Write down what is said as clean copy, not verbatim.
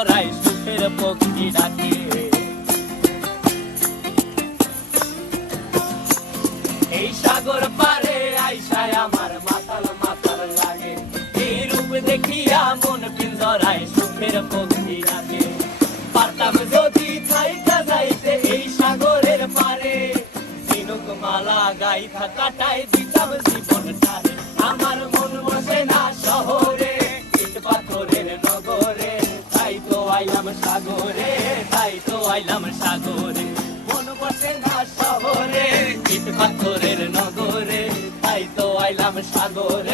পিঞ্জরায় সুখের পক্ষী ডাকে। এই সাগর পারে আইসায় আমার মাতাল মাতাল লাগে, এই রূপ দেখিয়া মন পিঞ্জরায় সুখের পক্ষী ডাকে। পারতাম যদি থাইকা যাইতে এই সাগরের পারে, ঝিনুক মালা গাইথা কাটাই দিতাম জীবনটারে। আমার মন বসে না শহরে, ইট পাথরের নগরে, তাই তো আইলাম সাগরে, তাই তো আইলাম সাগরে। মন বসে না শহরে, ইট পাথরের নগরে, তাই তো আইলাম সাগরে।